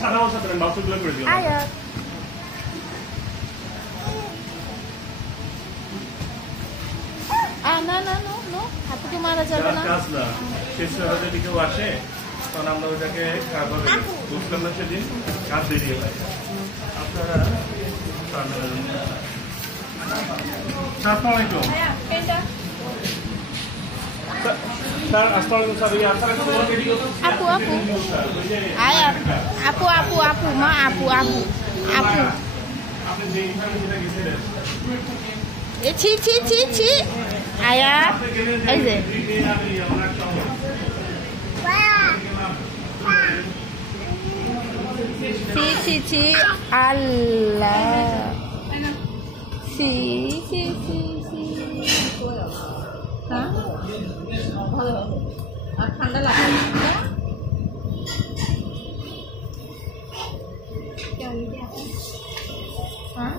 সাদা মশা করে মাংসগুলো করে দিও আয়া না না নো নো হাতুকে মারা যাবে না কাজ না শেষ রাতে যদি কেউ আসে তখন আমরা ওটাকে খারাপভাবে বুঝলাম না সেদিন কাজ বেরিয়ে পাই আপনারা আসসালামাইকুম স্যার আসসালামাইকুম স্যার আপনারা আপু আপু আয়া আপু আপু আপু মা আপু আপু আপু আপনি যে ইন্টারভিউ যেটা গেছিলেন এ ছি ছি ছি ছি আয়া এই যে ছি ছি ছি আল্লাহ ছি ছি ছি ছি হ্যাঁ ভালো আর ঠান্ডা লাগে হ্যাঁ